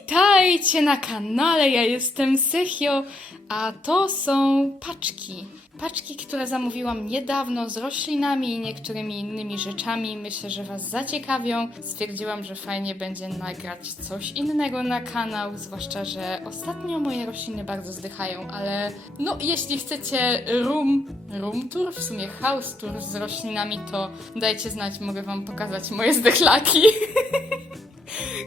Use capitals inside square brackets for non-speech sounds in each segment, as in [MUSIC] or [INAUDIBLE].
Witajcie na kanale, ja jestem Sechio, a to są paczki. Paczki, które zamówiłam niedawno z roślinami i niektórymi innymi rzeczami. Myślę, że Was zaciekawią. Stwierdziłam, że fajnie będzie nagrać coś innego na kanał, zwłaszcza, że ostatnio moje rośliny bardzo zdychają, ale no, jeśli chcecie room, room tour, w sumie house tour z roślinami, to dajcie znać, mogę Wam pokazać moje zdechlaki. [LAUGHS]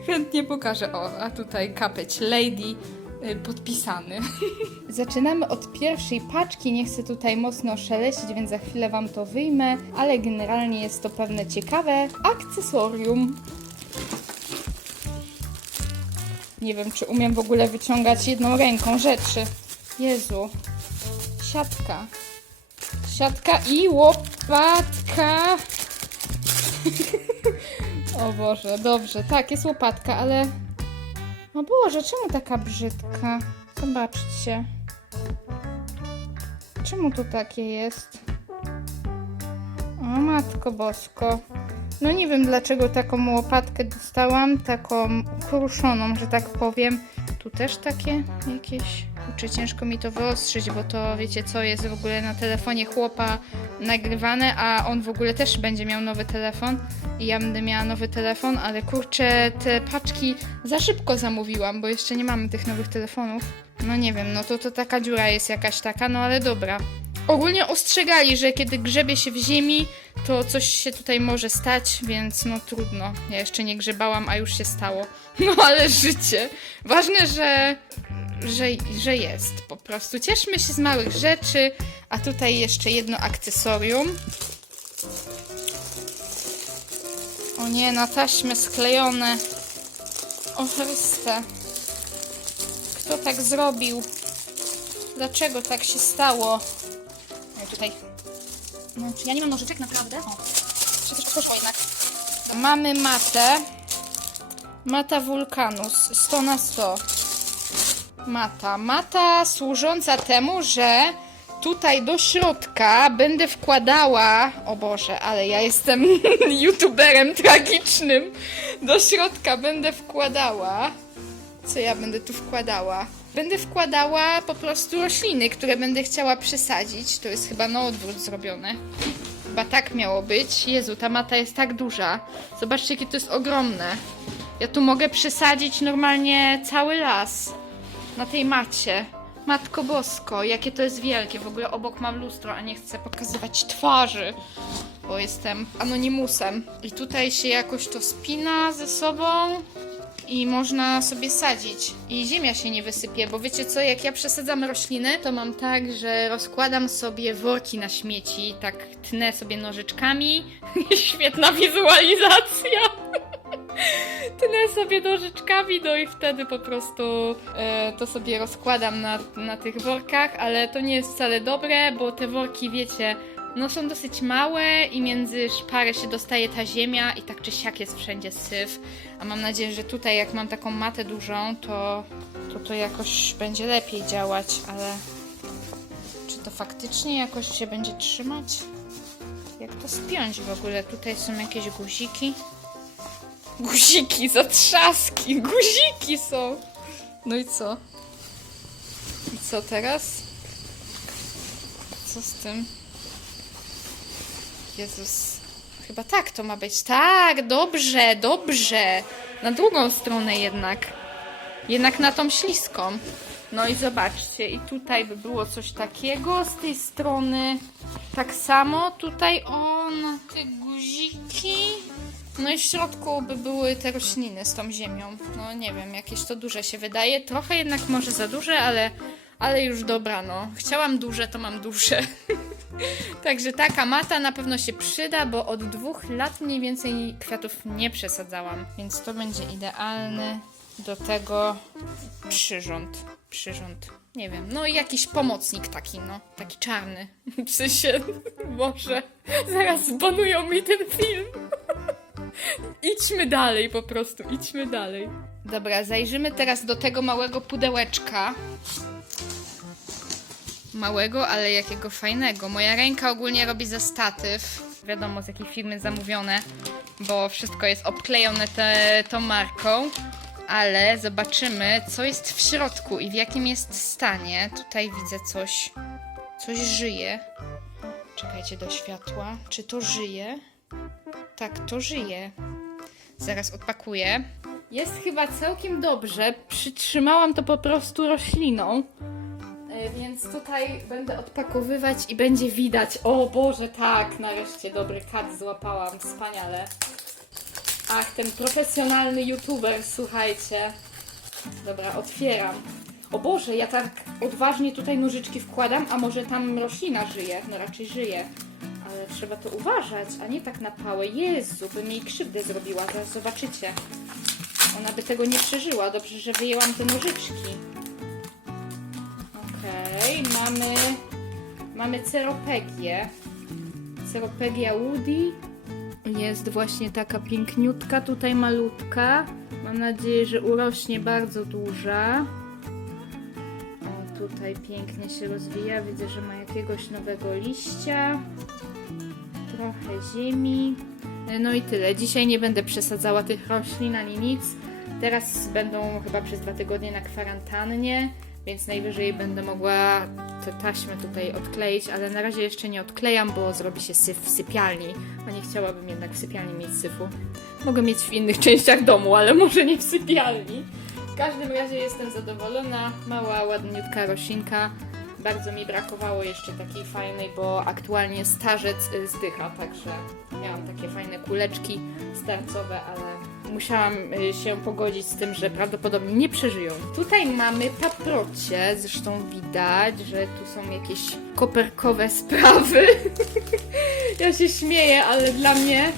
Chętnie pokażę. O, a tutaj kapeć Lady y, podpisany. [LAUGHS] Zaczynamy od pierwszej paczki. Nie chcę tutaj mocno szeleścić, więc za chwilę Wam to wyjmę, ale generalnie jest to pewne ciekawe akcesorium. Nie wiem, czy umiem w ogóle wyciągać jedną ręką rzeczy. Jezu. Siatka. Siatka i łopatka. [LAUGHS] O Boże, dobrze, tak, jest łopatka, ale... O Boże, czemu taka brzydka? Zobaczcie. Czemu to takie jest? O Matko Bosko. No nie wiem dlaczego taką łopatkę dostałam, taką kruszoną, że tak powiem. Tu też takie jakieś... Czy ciężko mi to wyostrzyć, bo to wiecie co jest w ogóle na telefonie chłopa nagrywane, a on w ogóle też będzie miał nowy telefon i ja będę miała nowy telefon, ale kurczę, te paczki za szybko zamówiłam, bo jeszcze nie mamy tych nowych telefonów. No nie wiem, no to, to taka dziura jest jakaś taka, no ale dobra. Ogólnie ostrzegali, że kiedy grzebie się w ziemi, to coś się tutaj może stać, więc no trudno. Ja jeszcze nie grzebałam, a już się stało. [LAUGHS] No ale życie. Ważne, że, że, że jest po prostu. Cieszmy się z małych rzeczy, a tutaj jeszcze jedno akcesorium. O nie, na taśmę sklejone. O Chryste. Kto tak zrobił? Dlaczego tak się stało? No tutaj. No, czy ja nie mam nożyczek naprawdę? O, przecież przeszło jednak. Mamy matę. Mata Vulcanus 100 na 100. Mata. Mata służąca temu, że tutaj do środka będę wkładała. O Boże, ale ja jestem [LAUGHS] youtuberem tragicznym. Do środka będę wkładała. Co ja będę tu wkładała? Będę wkładała po prostu rośliny, które będę chciała przesadzić. To jest chyba na odwrót zrobione. Chyba tak miało być. Jezu, ta mata jest tak duża. Zobaczcie, jakie to jest ogromne. Ja tu mogę przesadzić normalnie cały las na tej macie. Matko Bosko, jakie to jest wielkie. W ogóle obok mam lustro, a nie chcę pokazywać twarzy, bo jestem anonimusem. I tutaj się jakoś to spina ze sobą i można sobie sadzić. I ziemia się nie wysypie, bo wiecie co, jak ja przesadzam rośliny, to mam tak, że rozkładam sobie worki na śmieci, tak tnę sobie nożyczkami. [LAUGHS] Świetna wizualizacja. Tnę sobie nożyczkami, no i wtedy po prostu e, to sobie rozkładam na, na tych workach, ale to nie jest wcale dobre, bo te worki, wiecie, no są dosyć małe i między szparę się dostaje ta ziemia i tak czy siak jest wszędzie syf. A mam nadzieję, że tutaj jak mam taką matę dużą, to to, to jakoś będzie lepiej działać, ale czy to faktycznie jakoś się będzie trzymać? Jak to spiąć w ogóle? Tutaj są jakieś guziki. Guziki, zatrzaski, guziki są. No i co? I co teraz? Co z tym? Jezus. Chyba tak to ma być. Tak, dobrze, dobrze. Na drugą stronę jednak. Jednak na tą śliską. No i zobaczcie, i tutaj by było coś takiego z tej strony. Tak samo tutaj o, na te guziki. No i w środku by były te rośliny z tą ziemią. No nie wiem, jakieś to duże się wydaje. Trochę jednak może za duże, ale, ale już dobra, no. Chciałam duże, to mam duże. [LAUGHS] Także taka mata na pewno się przyda, bo od dwóch lat mniej więcej kwiatów nie przesadzałam. Więc to będzie idealny do tego przyrząd. Przyrząd. Nie wiem, no i jakiś pomocnik taki, no. Taki czarny. W sensie, [LAUGHS] może zaraz zbanują mi ten film. [LAUGHS] Idźmy dalej po prostu, idźmy dalej. Dobra, zajrzymy teraz do tego małego pudełeczka. Małego, ale jakiego fajnego. Moja ręka ogólnie robi za statyw. Wiadomo z jakiej firmy zamówione, bo wszystko jest obklejone te, tą marką. ale zobaczymy, co jest w środku i w jakim jest stanie. Tutaj widzę coś, coś żyje. Czekajcie do światła. Czy to żyje? Tak, to żyje. Zaraz odpakuję. Jest chyba całkiem dobrze. Przytrzymałam to po prostu rośliną. E, Więc tutaj będę odpakowywać i będzie widać. O Boże, tak, nareszcie dobry kat złapałam, wspaniale. Ach, ten profesjonalny youtuber, słuchajcie. Dobra, otwieram. O Boże, ja tak odważnie tutaj nożyczki wkładam, a może tam roślina żyje? No raczej żyje. Ale trzeba to uważać, a nie tak na pałę. Jezu, by mi jej krzywdę zrobiła, zaraz zobaczycie. Ona by tego nie przeżyła. Dobrze, że wyjęłam te nożyczki. Okej, mamy, mamy ceropegię. Ceropegia Woody. Jest właśnie taka piękniutka, tutaj malutka. Mam nadzieję, że urośnie bardzo duża. O, tutaj pięknie się rozwija. Widzę, że ma jakiegoś nowego liścia. Trochę ziemi. No i tyle. Dzisiaj nie będę przesadzała tych roślin ani nic. Teraz będą chyba przez dwa tygodnie na kwarantannie, więc najwyżej będę mogła te taśmy tutaj odkleić, ale na razie jeszcze nie odklejam, bo zrobi się syf w sypialni, a nie chciałabym jednak w sypialni mieć syfu. Mogę mieć w innych [LAUGHS] częściach domu, ale może nie w sypialni. W każdym razie jestem zadowolona. Mała, ładniutka roślinka. Bardzo mi brakowało jeszcze takiej fajnej, bo aktualnie starzec y, zdycha, także miałam takie fajne kuleczki starcowe, ale musiałam y, się pogodzić z tym, że prawdopodobnie nie przeżyją. Tutaj mamy paprocie, zresztą widać, że tu są jakieś koperkowe [LAUGHS] sprawy. ja się śmieję, ale dla mnie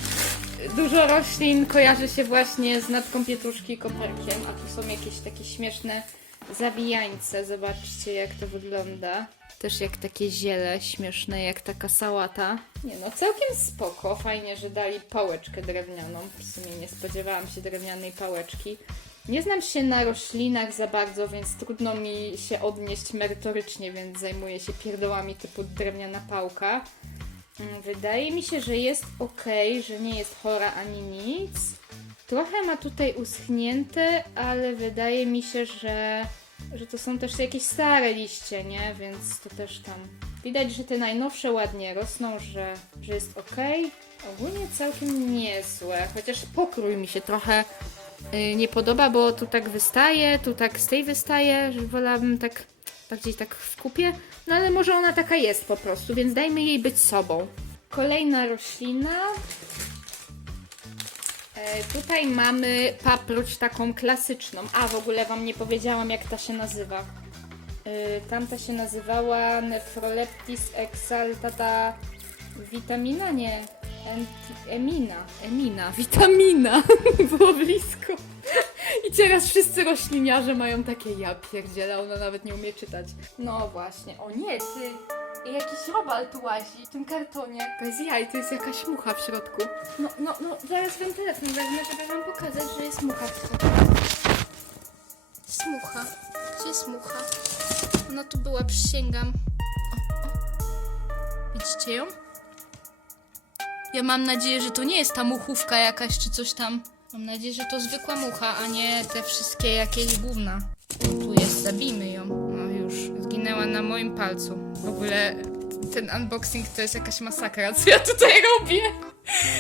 dużo roślin kojarzy się właśnie z natką pietruszki koperkiem, a tu są jakieś takie śmieszne zawijańce. Zobaczcie, jak to wygląda. Też jak takie ziele śmieszne, jak taka sałata. Nie no, całkiem spoko. Fajnie, że dali pałeczkę drewnianą. W sumie nie spodziewałam się drewnianej pałeczki. Nie znam się na roślinach za bardzo, więc trudno mi się odnieść merytorycznie, więc zajmuję się pierdołami typu drewniana pałka. Mm, Wydaje mi się, że jest ok, że nie jest chora ani nic. Trochę ma tutaj uschnięte, ale wydaje mi się, że, że to są też jakieś stare liście, nie? Więc to też tam. Widać, że te najnowsze ładnie rosną, że, że jest ok. Ogólnie całkiem niezłe, chociaż pokrój mi się trochę y, nie podoba, bo tu tak wystaje, tu tak z tej wystaje, że wolałabym tak bardziej tak w kupie. No ale może ona taka jest po prostu, więc dajmy jej być sobą. Kolejna roślina. E, tutaj mamy paproć taką klasyczną. A, w ogóle Wam nie powiedziałam, jak ta się nazywa. E, tamta się nazywała Nephroleptis exaltata vitamina? Nie. Emina. Emina. Witamina. [LAUGHS] Było blisko. I teraz wszyscy rośliniarze mają takie ja pierdzielę, ona nawet nie umie czytać. No właśnie. O nie, ty. Jakiś robal tu łazi w tym kartonie. Bez jaj, to jest jakaś mucha w środku. No, no, no, zaraz wam telefon wezmę, żeby wam pokazać, że jest mucha w środku. Jest mucha. Gdzie jest mucha? Ona tu była, przysięgam. O, o. Widzicie ją? Ja mam nadzieję, że to nie jest ta muchówka jakaś czy coś tam. Mam nadzieję, że to zwykła mucha, a nie te wszystkie jakieś gówna. Tu jest, zabijmy ją. Na moim palcu. W ogóle ten unboxing to jest jakaś masakra, co ja tutaj robię.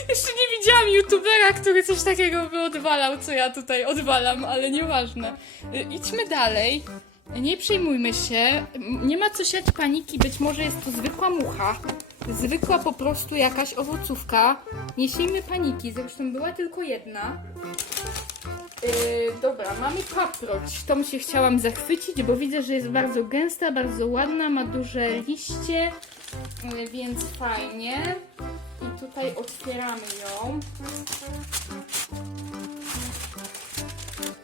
Jeszcze nie widziałam youtubera, który coś takiego by odwalał, co ja tutaj odwalam, ale nieważne. Y, Idźmy dalej. Nie przejmujmy się. Nie ma co siać paniki, być może jest to zwykła mucha. Zwykła po prostu jakaś owocówka. Nie siejmy paniki, zresztą była tylko jedna. Yy, dobra, mamy paproć. Tą się chciałam zachwycić, bo widzę, że jest bardzo gęsta, bardzo ładna, ma duże liście, yy, więc fajnie. I tutaj otwieramy ją.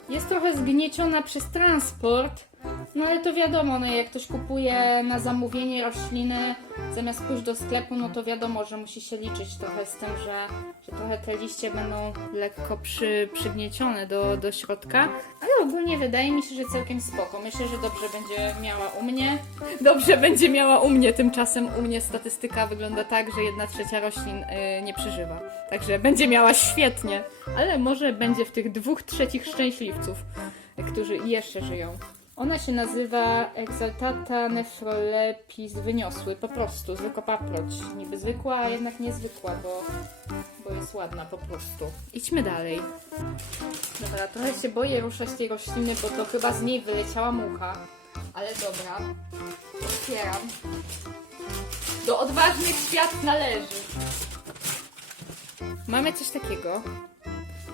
Jest trochę zgnieciona przez transport, No ale to wiadomo, no jak ktoś kupuje na zamówienie rośliny zamiast pójść do sklepu, no to wiadomo, że musi się liczyć trochę z tym, że, że trochę te liście będą lekko przy, przygniecione do, do środka. Ale ogólnie wydaje mi się, że całkiem spoko. Myślę, że dobrze będzie miała u mnie. [LAUGHS] Dobrze będzie miała u mnie, tymczasem u mnie statystyka wygląda tak, że jedna trzecia roślin y, nie przeżywa. Także będzie miała świetnie, ale może będzie w tych dwóch trzecich szczęśliwców, którzy jeszcze żyją. Ona się nazywa Exaltata Nephrolepis wyniosły, po prostu, zwykła paproć. Niby zwykła, a jednak niezwykła, bo, bo jest ładna po prostu. Idźmy dalej. Dobra, trochę się boję ruszać tej rośliny, bo to chyba z niej wyleciała mucha. Ale dobra, otwieram. Do odważnych świat należy. Mamy coś takiego.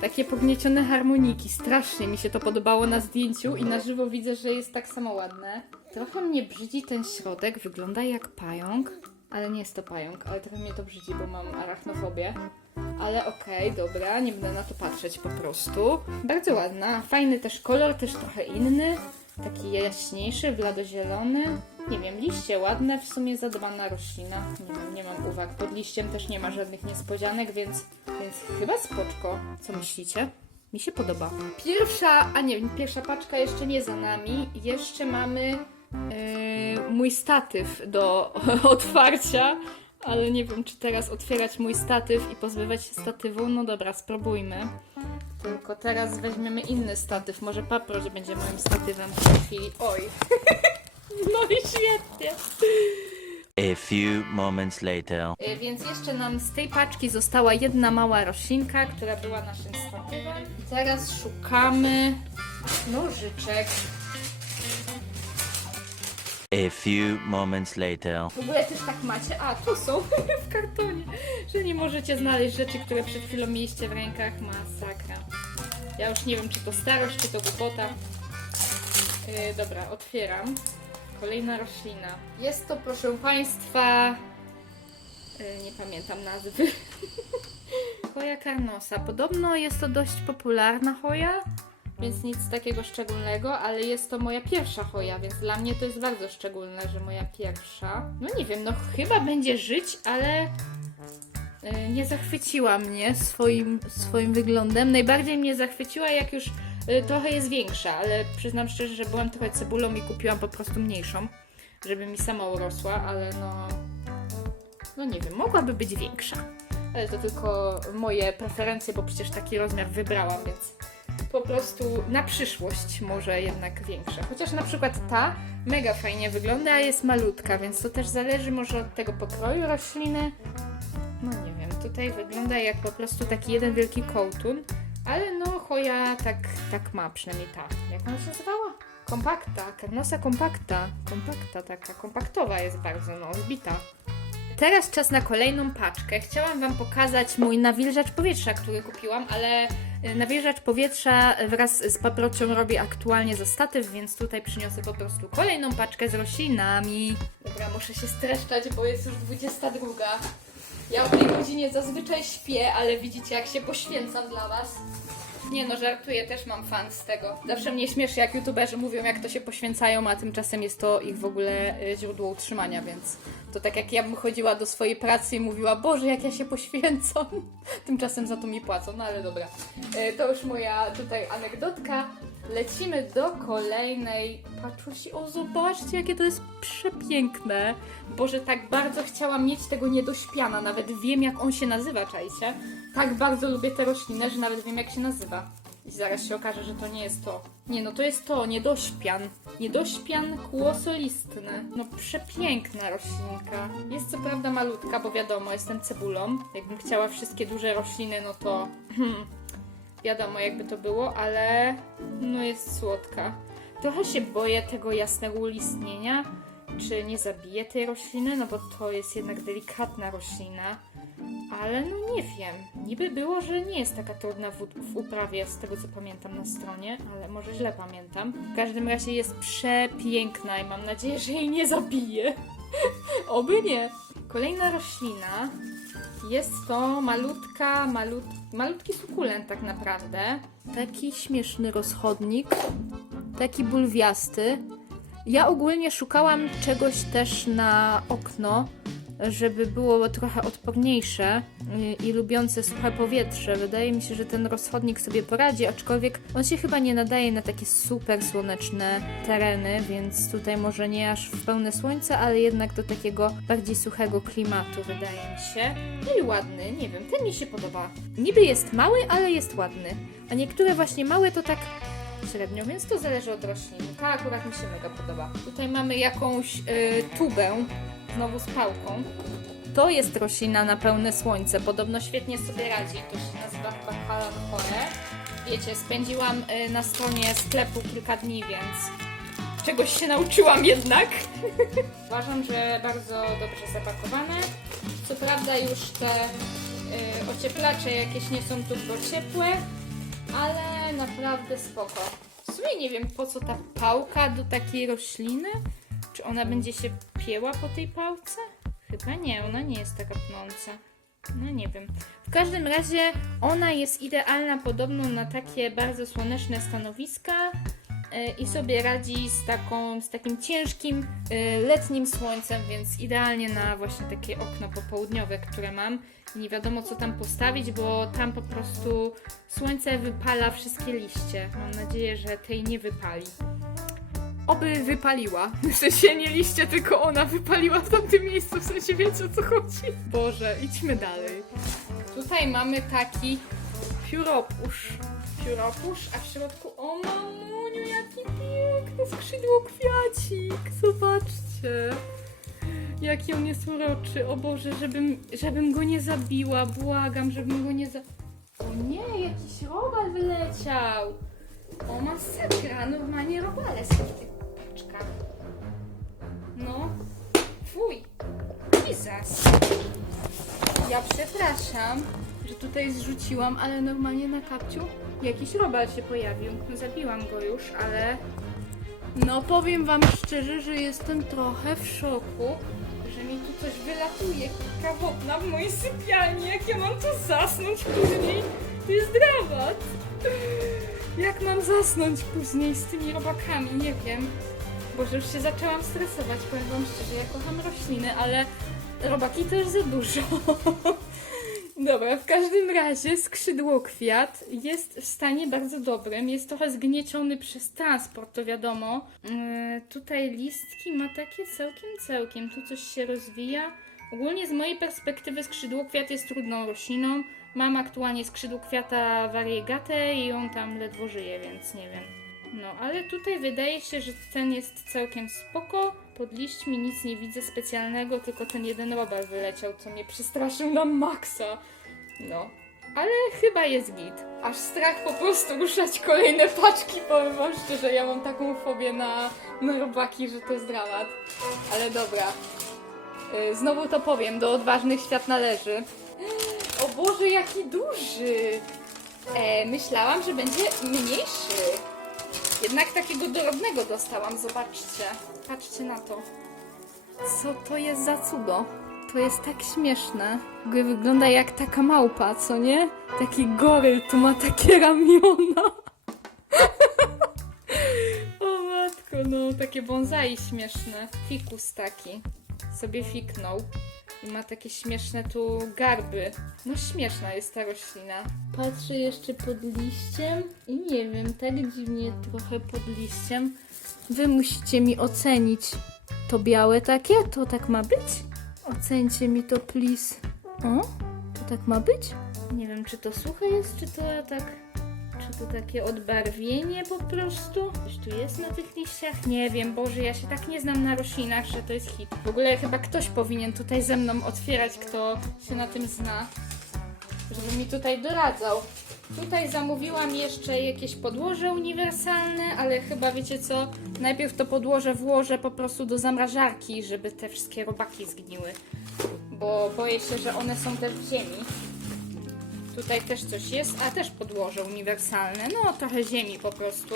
Takie pogniecione harmoniki. Strasznie mi się to podobało na zdjęciu i na żywo widzę, że jest tak samo ładne. Trochę mnie brzydzi ten środek, wygląda jak pająk, ale nie jest to pająk, ale trochę mnie to brzydzi, bo mam arachnofobię. Ale okej, dobra, nie będę na to patrzeć po prostu. Bardzo ładna, fajny też kolor, też trochę inny. Taki jaśniejszy, bladozielony. Nie wiem, liście ładne, w sumie zadbana roślina. Nie wiem, nie mam uwag. Pod liściem też nie ma żadnych niespodzianek, więc, więc chyba spoczko. Co myślicie? Mi się podoba. Pierwsza, a nie, pierwsza paczka jeszcze nie za nami. Jeszcze mamy yy, mój statyw do [LAUGHS] otwarcia. Ale nie wiem, czy teraz otwierać mój statyw i pozbywać się statywu. No dobra, spróbujmy. Tylko teraz weźmiemy inny statyw. Może paproć będzie moim statywem w tej chwili. Oj. [LAUGHS] No i świetnie. A few moments later. Y, Więc jeszcze nam z tej paczki została jedna mała roślinka, która była naszym statywem. I teraz szukamy nożyczek. A few moments later. W ogóle też tak macie. A, tu są [LAUGHS] w kartonie. Że nie możecie znaleźć rzeczy, które przed chwilą mieliście w rękach. Masakra. Ja już nie wiem, czy to starość, czy to głupota. Yy, dobra, otwieram. Kolejna roślina. Jest to, proszę Państwa... Yy, nie pamiętam nazwy. [LAUGHS] Hoja carnosa. Podobno jest to dość popularna hoja, więc nic takiego szczególnego, ale jest to moja pierwsza hoja, więc dla mnie to jest bardzo szczególne, że moja pierwsza. No nie wiem, no chyba będzie żyć, ale nie zachwyciła mnie swoim, swoim wyglądem. Najbardziej mnie zachwyciła, jak już y, trochę jest większa, ale przyznam szczerze, że byłam trochę cebulą i kupiłam po prostu mniejszą, żeby mi sama urosła, ale no. No nie wiem, mogłaby być większa. Ale to tylko moje preferencje, bo przecież taki rozmiar wybrałam, więc po prostu na przyszłość może jednak większa. Chociaż na przykład ta mega fajnie wygląda, a jest malutka, więc to też zależy może od tego pokroju rośliny. No nie wiem, tutaj wygląda jak po prostu taki jeden wielki kołtun, ale no choja tak, tak ma, przynajmniej ta. Jak ona się nazywała? Kompakta, Carnosa kompakta. Kompakta taka, kompaktowa jest bardzo, no, zbita. Teraz czas na kolejną paczkę. Chciałam Wam pokazać mój nawilżacz powietrza, który kupiłam, ale y, nawilżacz powietrza wraz z paprocią robię aktualnie za statyw, więc tutaj przyniosę po prostu kolejną paczkę z roślinami. Dobra, muszę się streszczać, bo jest już 22. Ja o tej godzinie zazwyczaj śpię, ale widzicie jak się poświęcam dla Was. Nie no, żartuję, też mam fan z tego. Zawsze mnie śmieszy, jak youtuberzy mówią, jak to się poświęcają, a tymczasem jest to ich w ogóle y, źródło utrzymania, więc to tak jak ja bym chodziła do swojej pracy i mówiła, Boże, jak ja się poświęcam. [LAUGHS] Tymczasem za to mi płacą, no ale dobra. Y, To już moja tutaj anegdotka. Lecimy do kolejnej paczusi. O, zobaczcie, jakie to jest przepiękne. Boże, tak bardzo chciałam mieć tego niedośpiana. Nawet wiem, jak on się nazywa, czajcie. Tak bardzo lubię tę roślinę, że nawet wiem, jak się nazywa. I zaraz się okaże, że to nie jest to. Nie, no to jest to, niedośpian. Niedośpian kłosolistny. No przepiękna roślinka. Jest co prawda malutka, bo wiadomo, jestem cebulą. Jakbym chciała wszystkie duże rośliny, no to... wiadomo, jakby to było, ale... No jest słodka. Trochę się boję tego jasnego ulistnienia. Czy nie zabiję tej rośliny? No bo to jest jednak delikatna roślina. Ale no nie wiem. Niby było, że nie jest taka trudna w, w uprawie, z tego co pamiętam na stronie, ale może źle pamiętam. W każdym razie jest przepiękna i mam nadzieję, że jej nie zabiję. [LAUGHS] Oby nie. Kolejna roślina. Jest to malutka, malut, malutki sukulent tak naprawdę. Taki śmieszny rozchodnik. Taki bulwiasty. Ja ogólnie szukałam czegoś też na okno, żeby było trochę odporniejsze y, i lubiące suche powietrze. Wydaje mi się, że ten rozchodnik sobie poradzi, aczkolwiek on się chyba nie nadaje na takie super słoneczne tereny, więc tutaj może nie aż w pełne słońce, ale jednak do takiego bardziej suchego klimatu, wydaje mi się. No i ładny, nie wiem, ten mi się podoba. Niby jest mały, ale jest ładny. A niektóre właśnie małe to tak średnio, więc to zależy od roślin. Ta akurat mi się mega podoba. Tutaj mamy jakąś y, tubę, znowu z pałką. To jest roślina na pełne słońce. Podobno świetnie sobie radzi. To się nazywa chyba kalanchoe. Wiecie, spędziłam y, na stronie sklepu kilka dni, więc czegoś się nauczyłam jednak. [LAUGHS] Uważam, że bardzo dobrze zapakowane. Co prawda już te y, ocieplacze jakieś nie są turbo ciepłe, ale naprawdę spoko. W sumie nie wiem po co ta pałka do takiej rośliny. Czy ona będzie się pieła po tej pałce? Chyba nie, ona nie jest taka pnąca. No nie wiem. W każdym razie ona jest idealna podobno na takie bardzo słoneczne stanowiska e, i sobie radzi z, taką, z takim ciężkim e, letnim słońcem, więc idealnie na właśnie takie okno popołudniowe, które mam. Nie wiadomo co tam postawić, bo tam po prostu słońce wypala wszystkie liście. Mam nadzieję, że tej nie wypali. Oby wypaliła. [LAUGHS] W sensie nie liście, tylko ona wypaliła w tamtym miejscu. W sensie wiecie o co chodzi. Boże, idźmy dalej. Tutaj mamy taki pióropusz. Pióropusz, a w środku, o mamuniu, jaki piękny skrzydło kwiacik. Zobaczcie. Jaki on jest uroczy. O Boże, żebym, żebym go nie zabiła. Błagam, żebym go nie za... O nie, jakiś robal wyleciał. O masakra, normalnie robale są Jesus. Ja przepraszam, że tutaj zrzuciłam, ale normalnie na kapciu jakiś robal się pojawił. Zabiłam go już, ale... No powiem wam szczerze, że jestem trochę w szoku, że mi tu coś wylatuje, kilka wodna w mojej sypialni. Jak ja mam tu zasnąć później? To jest dramat. Jak mam zasnąć później z tymi robakami? Nie wiem. Boże, już się zaczęłam stresować, powiem wam szczerze, ja kocham rośliny, ale robaki też za dużo. [LAUGHS] Dobra, w każdym razie skrzydło kwiat jest w stanie bardzo dobrym. Jest trochę zgnieciony przez transport, to wiadomo. Yy, tutaj listki ma takie całkiem, całkiem. Tu coś się rozwija. Ogólnie z mojej perspektywy skrzydło kwiat jest trudną rośliną. Mam aktualnie skrzydło kwiata variegate i on tam ledwo żyje, więc nie wiem. No, ale tutaj wydaje się, że ten jest całkiem spoko. Pod liśćmi nic nie widzę specjalnego, tylko ten jeden robal wyleciał, co mnie przestraszył na maksa. No, ale chyba jest git. Aż strach po prostu ruszać kolejne paczki, powiem wam szczerze, ja mam taką fobię na, robaki, że to jest dramat. Ale dobra. Y, Znowu to powiem, do odważnych świat należy. [GASPS] O Boże, jaki duży! E, myślałam, że będzie mniejszy. Jednak takiego dorodnego dostałam, zobaczcie. Patrzcie na to. Co to jest za cudo? To jest tak śmieszne. W wygląda jak taka małpa, co nie? Taki goryl tu ma takie ramiona. [LAUGHS] o matko, no takie bonsai śmieszne. Fikus taki. Sobie fiknął. I ma takie śmieszne tu garby. No śmieszna jest ta roślina. Patrzę jeszcze pod liściem i nie wiem, tak dziwnie trochę pod liściem. Wy musicie mi ocenić. To białe takie? To tak ma być? Ocencie mi to, please. O? To tak ma być? Nie wiem, czy to suche jest, czy to tak... Czy to takie odbarwienie po prostu? Coś tu jest na tych liściach? Nie wiem, Boże, ja się tak nie znam na roślinach, że to jest hit. W ogóle chyba ktoś powinien tutaj ze mną otwierać, kto się na tym zna, żeby mi tutaj doradzał. Tutaj zamówiłam jeszcze jakieś podłoże uniwersalne, ale chyba wiecie co? Najpierw to podłoże włożę po prostu do zamrażarki, żeby te wszystkie robaki zgniły. Bo boję się, że one są też w ziemi. Tutaj też coś jest, a też podłoże uniwersalne. No, trochę ziemi po prostu.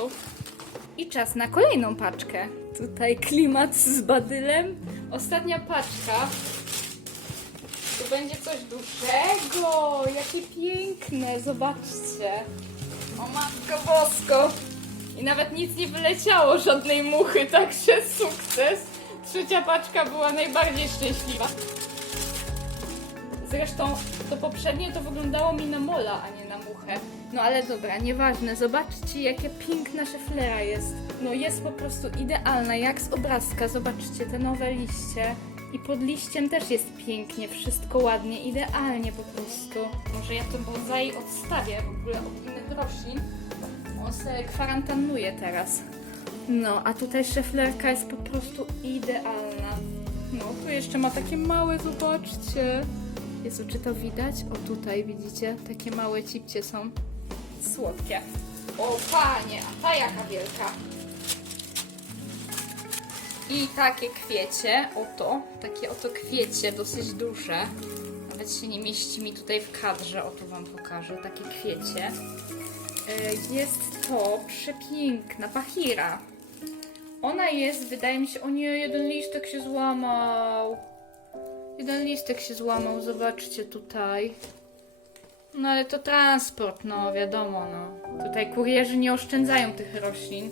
I czas na kolejną paczkę. Tutaj klimat z badylem. Ostatnia paczka. Będzie coś dużego. Jakie piękne, zobaczcie. O matko bosko. I nawet nic nie wyleciało, żadnej muchy, także sukces. Trzecia paczka była najbardziej szczęśliwa. Zresztą to poprzednie to wyglądało mi na mola, a nie na muchę. No ale dobra, nieważne. Zobaczcie, jakie piękna szeflera jest. No jest po prostu idealna, jak z obrazka. Zobaczcie te nowe liście. I pod liściem też jest pięknie, wszystko ładnie, idealnie po prostu. Może ja to bonsai odstawię w ogóle od innych roślin. On sobie kwarantannuje teraz. No, a tutaj szeflerka jest po prostu idealna. No, tu jeszcze ma takie małe, zobaczcie. Jezu, czy to widać? O, tutaj widzicie? Takie małe cipcie są. Słodkie. O, panie, a ta jaka wielka. I takie kwiecie, oto, takie oto kwiecie, dosyć duże. Nawet się nie mieści mi tutaj w kadrze, o tu Wam pokażę, takie kwiecie. E, Jest to przepiękna pachira. Ona jest, wydaje mi się, o nie, jeden listek się złamał. Jeden listek się złamał, zobaczcie tutaj. No ale to transport, no wiadomo, no. Tutaj kurierzy nie oszczędzają tych roślin.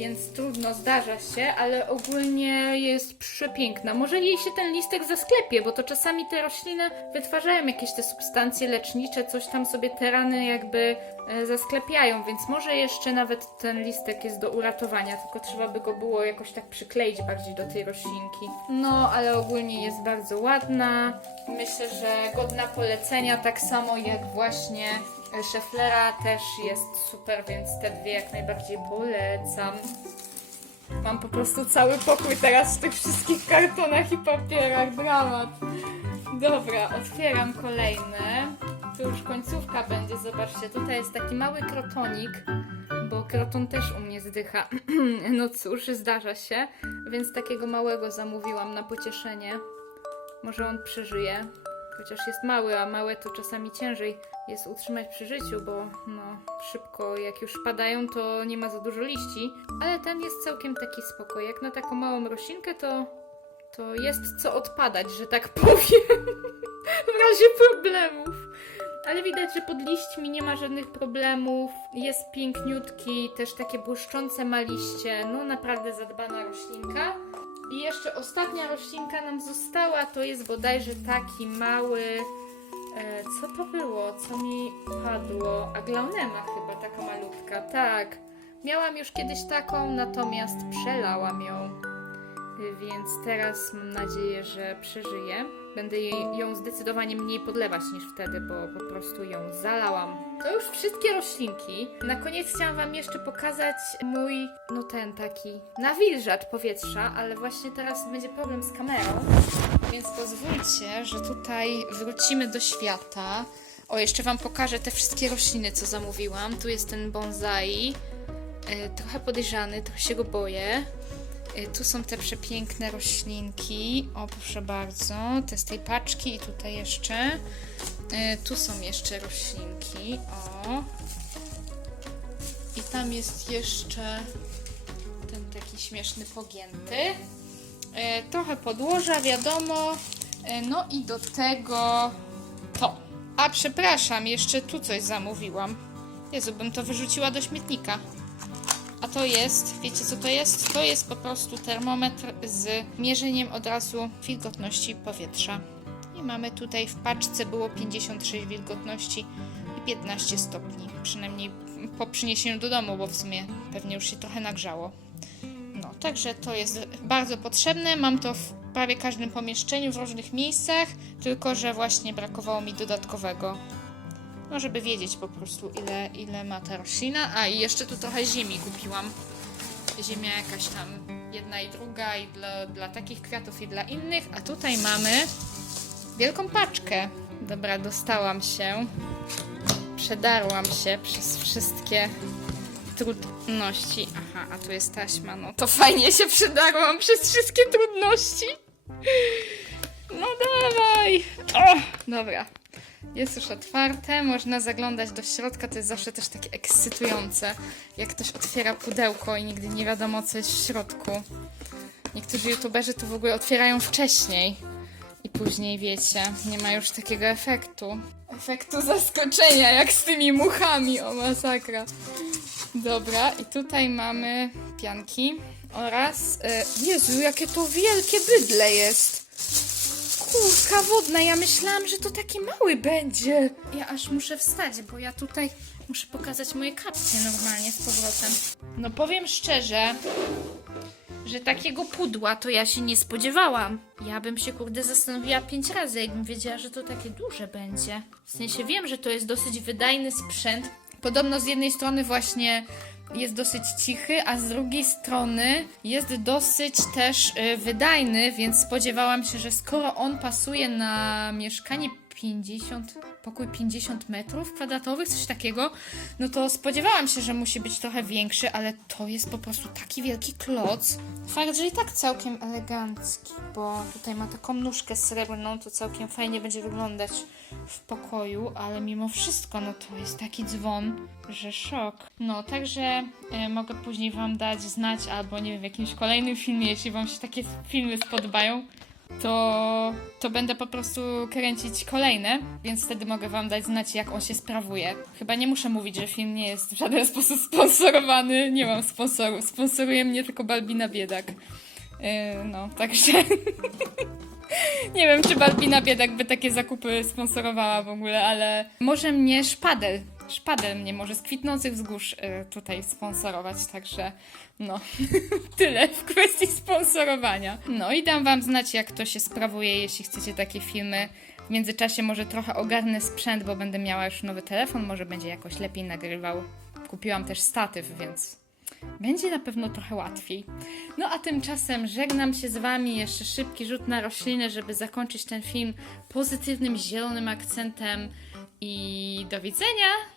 Więc trudno, zdarza się, ale ogólnie jest przepiękna. Może jej się ten listek zasklepie, bo to czasami te rośliny wytwarzają jakieś te substancje lecznicze, coś tam sobie te rany jakby e, zasklepiają, więc może jeszcze nawet ten listek jest do uratowania, tylko trzeba by go było jakoś tak przykleić bardziej do tej roślinki. No, ale ogólnie jest bardzo ładna. Myślę, że godna polecenia, tak samo jak właśnie Szeflera też jest super, więc te dwie jak najbardziej polecam. Mam po prostu cały pokój teraz w tych wszystkich kartonach i papierach. Dramat. Dobra, otwieram kolejne. Tu już końcówka będzie, zobaczcie. Tutaj jest taki mały krotonik, bo kroton też u mnie zdycha. [CLEARS THROAT] no cóż, zdarza się. Więc takiego małego zamówiłam na pocieszenie. Może on przeżyje. Chociaż jest mały, a małe to czasami ciężej jest utrzymać przy życiu, bo no szybko jak już padają, to nie ma za dużo liści. Ale ten jest całkiem taki spoko. Jak na taką małą roślinkę, to, to jest co odpadać, że tak [LAUGHS] powiem. w razie problemów. Ale widać, że pod liśćmi nie ma żadnych problemów. Jest piękniutki, też takie błyszczące ma liście. No naprawdę zadbana roślinka. I jeszcze ostatnia roślinka nam została, to jest bodajże taki mały. E, co to było? Co mi padło? Aglaonema chyba, taka malutka. Tak. Miałam już kiedyś taką, natomiast przelałam ją. E, Więc teraz mam nadzieję, że przeżyję. Będę jej, ją zdecydowanie mniej podlewać niż wtedy, bo po prostu ją zalałam. To już wszystkie roślinki. Na koniec chciałam Wam jeszcze pokazać mój, no ten taki, nawilżacz powietrza, ale właśnie teraz będzie problem z kamerą. Więc pozwólcie, że tutaj wrócimy do świata. O, jeszcze Wam pokażę te wszystkie rośliny, co zamówiłam. Tu jest ten bonsai. E, trochę podejrzany, trochę się go boję. E, Tu są te przepiękne roślinki. O, proszę bardzo. Te z tej paczki i tutaj jeszcze. E, Tu są jeszcze roślinki. O. I tam jest jeszcze ten taki śmieszny pogięty. E, Trochę podłoża, wiadomo. E, No i do tego to. A przepraszam, jeszcze tu coś zamówiłam. Jezu, bym to wyrzuciła do śmietnika. A to jest, wiecie co to jest? To jest po prostu termometr z mierzeniem od razu wilgotności powietrza. I mamy tutaj w paczce było 56 wilgotności i 15 stopni. Przynajmniej po przyniesieniu do domu, bo w sumie pewnie już się trochę nagrzało. Także to jest bardzo potrzebne. Mam to w prawie każdym pomieszczeniu, w różnych miejscach, tylko że właśnie brakowało mi dodatkowego. No, żeby wiedzieć po prostu, ile, ile ma ta roślina. A i jeszcze tu trochę ziemi kupiłam. Ziemia jakaś tam, jedna i druga, i dla, dla takich kwiatów, i dla innych. A tutaj mamy wielką paczkę. Dobra, dostałam się. Przedarłam się przez wszystkie trudności. Aha, a tu jest taśma. No to fajnie się przedarłam przez wszystkie trudności. No dawaj. O, dobra. Jest już otwarte, można zaglądać do środka, to jest zawsze też takie ekscytujące, jak ktoś otwiera pudełko i nigdy nie wiadomo, co jest w środku. Niektórzy youtuberzy to w ogóle otwierają wcześniej i później, wiecie, nie ma już takiego efektu. Efektu zaskoczenia, jak z tymi muchami, o masakra. Dobra, i tutaj mamy pianki oraz... E, Jezu, jakie to wielkie bydle jest! Kurka wodna, ja myślałam, że to taki mały będzie. Ja aż muszę wstać, bo ja tutaj muszę pokazać moje kapcie normalnie z powrotem. No powiem szczerze, że takiego pudła to ja się nie spodziewałam. Ja bym się kurde zastanowiła pięć razy, jakbym wiedziała, że to takie duże będzie. W sensie wiem, że to jest dosyć wydajny sprzęt. Podobno z jednej strony właśnie jest dosyć cichy, a z drugiej strony jest dosyć też y, wydajny, więc spodziewałam się, że skoro on pasuje na mieszkanie 50, pokój 50 metrów kwadratowych, coś takiego, no to spodziewałam się, że musi być trochę większy, ale to jest po prostu taki wielki kloc. Fakt, że i tak całkiem elegancki, bo tutaj ma taką nóżkę srebrną, to całkiem fajnie będzie wyglądać w pokoju, ale mimo wszystko, no to jest taki dzwon, że szok. No, także e, mogę później Wam dać znać, albo nie wiem, w jakimś kolejnym filmie, jeśli Wam się takie filmy spodobają, to, to będę po prostu kręcić kolejne, więc wtedy mogę Wam dać znać, jak on się sprawuje. Chyba nie muszę mówić, że film nie jest w żaden [LAUGHS] sposób sponsorowany. Nie mam sponsorów. Sponsoruje mnie tylko Balbina Biedak. Yy, no, także. [LAUGHS] [LAUGHS] nie wiem, czy Balbina Biedak by takie zakupy sponsorowała w ogóle, ale może mnie szpadel. Szpadel mnie może z kwitnących wzgórz yy, tutaj sponsorować, także no. [LAUGHS] Tyle w kwestii sponsorowania. No i dam wam znać, jak to się sprawuje, jeśli chcecie takie filmy. W międzyczasie może trochę ogarnę sprzęt, bo będę miała już nowy telefon, może będzie jakoś lepiej nagrywał. Kupiłam też statyw, więc będzie na pewno trochę łatwiej. No a tymczasem żegnam się z wami. Jeszcze szybki rzut na rośliny, żeby zakończyć ten film pozytywnym, zielonym akcentem. I do widzenia!